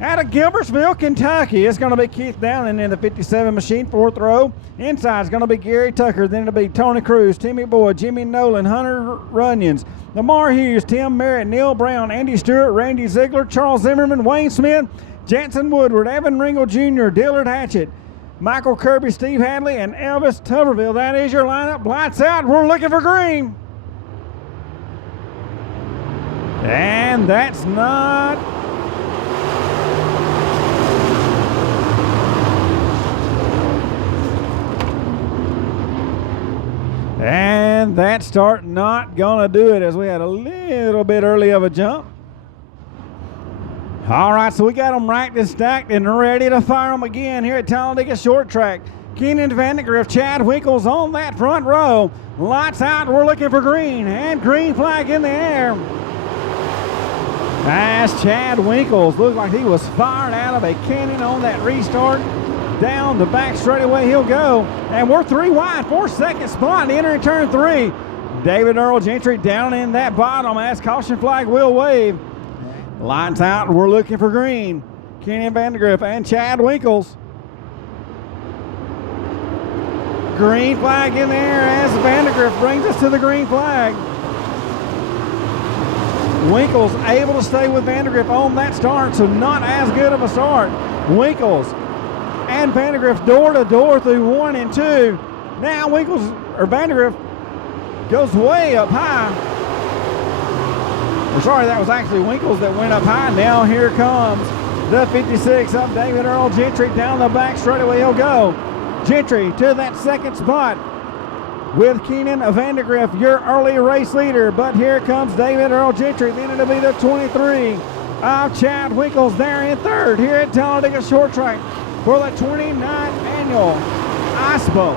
Out of Gilbertsville, Kentucky, it's going to be Keith Downing in the 57 machine, 4th row. Inside is going to be Gary Tucker. Then it'll be Tony Cruz, Timmy Boyd, Jimmy Nolan, Hunter Runyons, Lamar Hughes, Tim Merritt, Neil Brown, Andy Stewart, Randy Ziegler, Charles Zimmerman, Wayne Smith, Jansen Woodward, Evan Ringel Jr., Dillard Hatchett, Michael Kirby, Steve Hadley, and Elvis Tuberville. That is your lineup. Lights out. We're looking for green. And that's not... And that start not going to do it, as we had a little bit early of a jump. All right, so we got them racked and stacked and ready to fire them again here at Talladega Short Track. Keenan Vandegrift, Chad Winkles on that front row. Lights out, we're looking for green, and green flag in the air. As Chad Winkles looked like he was fired out of a cannon on that restart. Down the back straightaway he'll go. And we're 3 wide for second spot entering turn 3. David Earl Gentry down in that bottom as caution flag will wave. Lights out, we're looking for green. Kenny Vandegrift and Chad Winkles. Green flag in there as Vandegrift brings us to the green flag. Winkles able to stay with Vandegrift on that start, so not as good of a start. Winkles and Vandegrift door to door through 1 and 2. Now Vandegrift goes way up high. Sorry, that was actually Winkles that went up high. Now here comes the 56 of David Earl Gentry down the back straightaway he'll go. Gentry to that second spot with Keenan Vandegrift, your early race leader. But here comes David Earl Gentry. Then it'll be the 23 of Chad Winkles there in third here at Talladega Short Track for the 29th annual ISPO.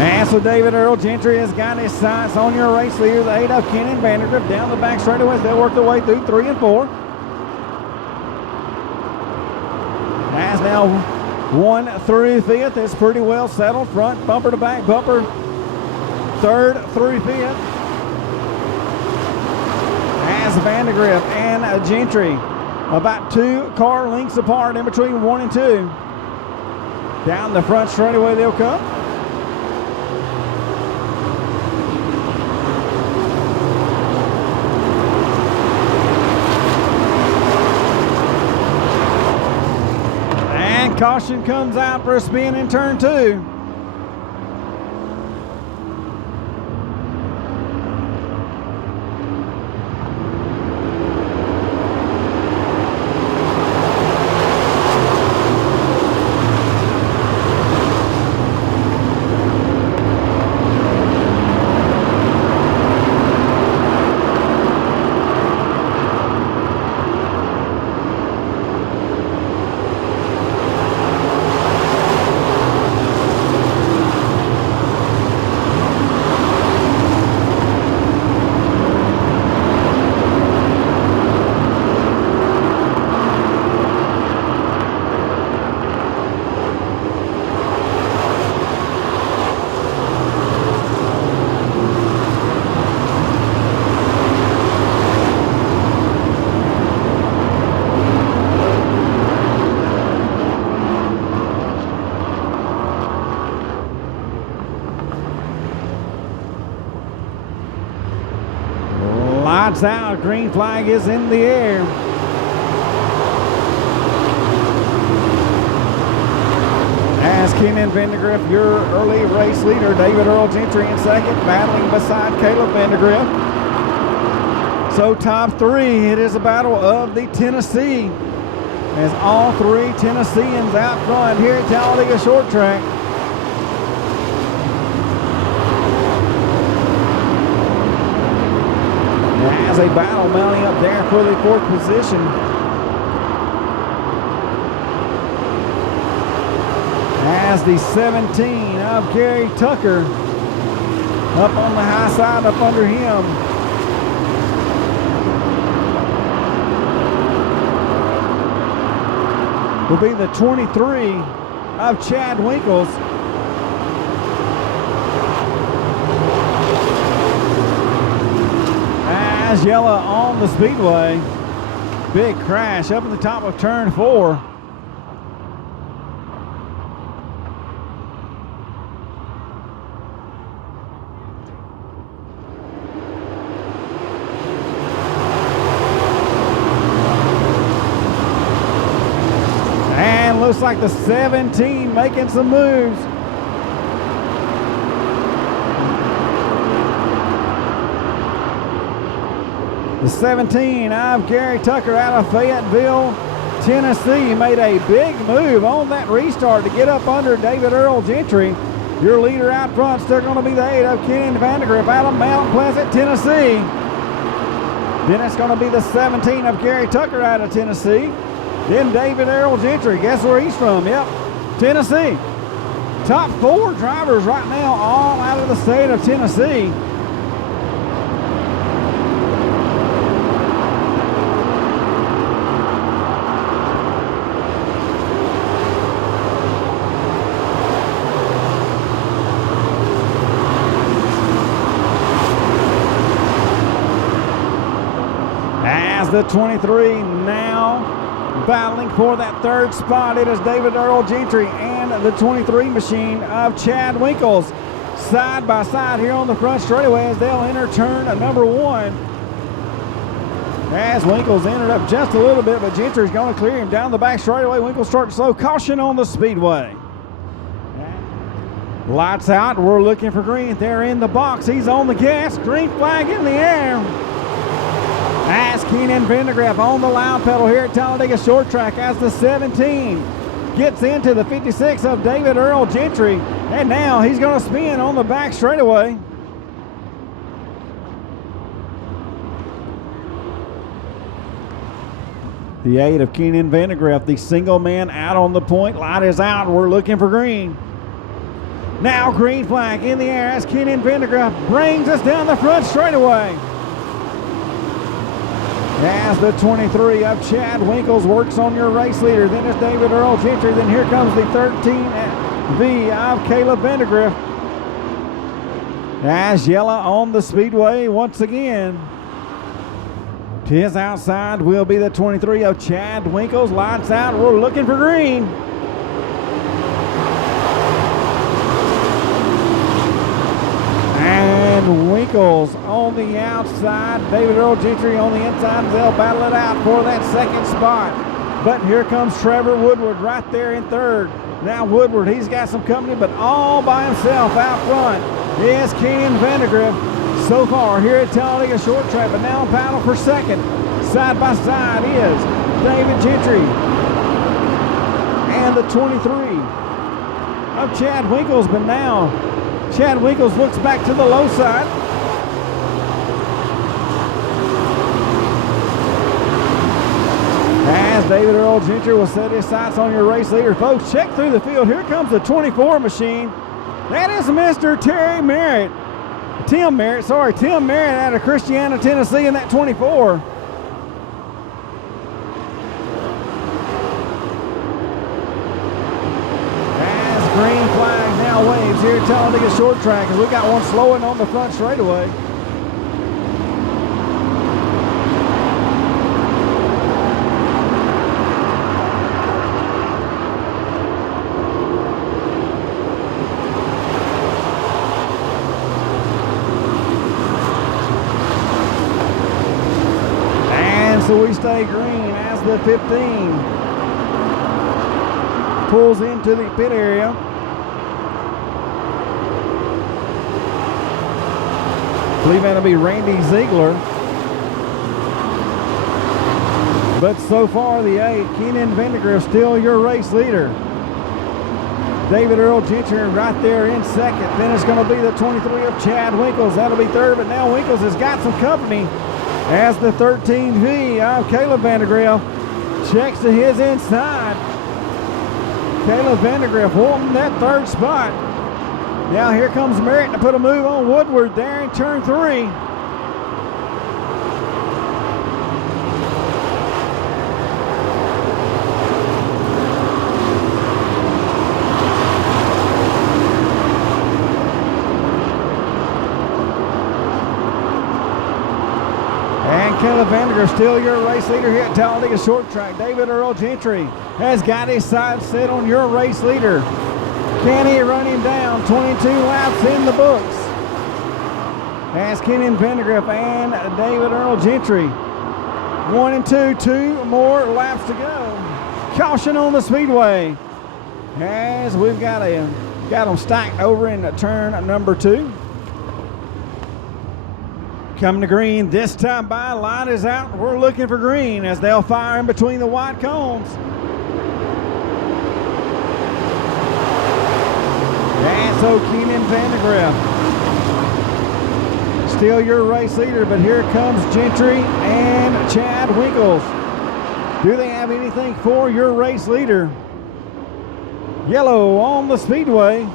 And so David Earl Gentry has got his sights on your race leader, the 8 of Kenan Vandegrift, down the back straightaway as they work their way through 3 and 4. As now 1 through 5th is pretty well settled. Front bumper to back bumper, 3rd through 5th. As Vandegrift and Gentry about 2 car lengths apart in between 1 and 2. Down the front straightaway they'll come. Caution comes out for a spin in turn 2. Lights out, green flag is in the air. As Kenan Vandegrift, your early race leader, David Earl Gentry in second, battling beside Caleb Vandegrift. So top 3, it is a battle of the Tennessee, as all 3 Tennesseans out front here at Talladega Short Track. As a battle mounting up there for the 4th position. As the 17 of Gary Tucker up on the high side, up under him. will be the 23 of Chad Winkles. As yellow on the speedway. Big crash up at the top of turn 4. And looks like the 17 making some moves. The 17 of Gary Tucker out of Fayetteville, Tennessee, made a big move on that restart to get up under David Earl Gentry. Your leader out front still going to be the 8 of Kenyon Vandergriff out of Mount Pleasant, Tennessee. Then it's going to be the 17 of Gary Tucker out of Tennessee. Then David Earl Gentry. Guess where he's from? Yep, Tennessee. Top 4 drivers right now all out of the state of Tennessee. The 23 now battling for that third spot. It is David Earl Gentry and the 23 machine of Chad Winkles side by side here on the front straightaway as they'll enter turn number 1. As Winkles entered up just a little bit, but Gentry's going to clear him down the back straightaway. Winkles starting slow. Caution on the speedway. Lights out. We're looking for green. They're in the box. He's on the gas. Green flag in the air. As Kenyon Vandergriff on the loud pedal here at Talladega Short Track as the 17 gets into the 56 of David Earl Gentry. And now he's going to spin on the back straightaway. The 8 of Kenyon Vandergriff, the single man out on the point. Light is out. We're looking for green. Now green flag in the air as Kenyon Vandergriff brings us down the front straightaway. As the 23 of Chad Winkles works on your race leader. Then it's David Earl Gentry. Then here comes the 13V of Caleb Vandergriff. As yellow on the speedway once again. To his outside will be the 23 of Chad Winkles. Lights out. We're looking for green. And Winkles on the outside, David Earl Gentry on the inside. They'll battle it out for that second spot. But here comes Trevor Woodward right there in third. Now Woodward, he's got some company, but all by himself out front is Kenyon Vandergriff. So far here at Talladega Short Track, but now battle for second. Side by side is David Gentry and the 23 of Chad Winkles, but now Chad Winkles looks back to the low side. As David Earl Gentry will set his sights on your race leader. Folks, check through the field. Here comes the 24 machine. That is Mr. Tim Merritt out of Christiana, Tennessee in that 24. Green flag now waves here at Talladega Short Track as we got one slowing on the front straightaway. And so we stay green as the 15 pulls into the pit area. I believe that'll be Randy Ziegler. But so far the 8, Kenyon Vandergriff still your race leader. David Earl Gentry right there in second. Then it's going to be the 23 of Chad Winkles. That'll be third, but now Winkles has got some company as the 13V of Caleb Vandergriff checks to his inside. Caleb Vandergriff holding that third spot. Now here comes Merritt to put a move on Woodward there in turn 3. Vandegrift still your race leader here at Talladega Short Track. David Earl Gentry has got his sights set on your race leader. Can he run him down? 22 laps in the books. As Kenan Vandegrift and David Earl Gentry. 1 and 2, 2 more laps to go. Caution on the speedway. As we've got them stacked over in turn number 2. Coming to green this time by, light is out. We're looking for green as they'll fire in between the white cones. And so Kenan Vandegrift, still your race leader, but here comes Gentry and Chad Winkles. Do they have anything for your race leader? Yellow on the speedway.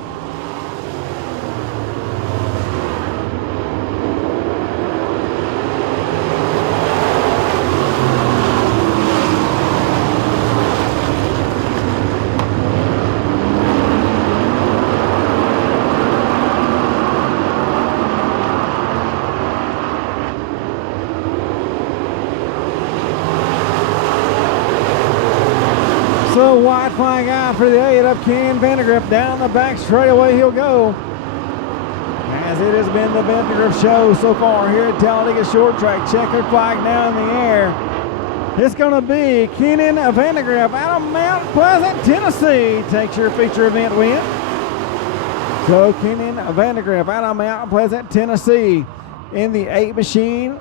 So white flag out for the 8 of Kenan Vandegrift. Down the back straightaway he'll go. As it has been the Vandegrift show so far here at Talladega Short Track. Checkered flag now in the air. It's going to be Kenan Vandegrift out of Mount Pleasant, Tennessee. Takes your feature event win. So Kenan Vandegrift out of Mount Pleasant, Tennessee in the 8 machine.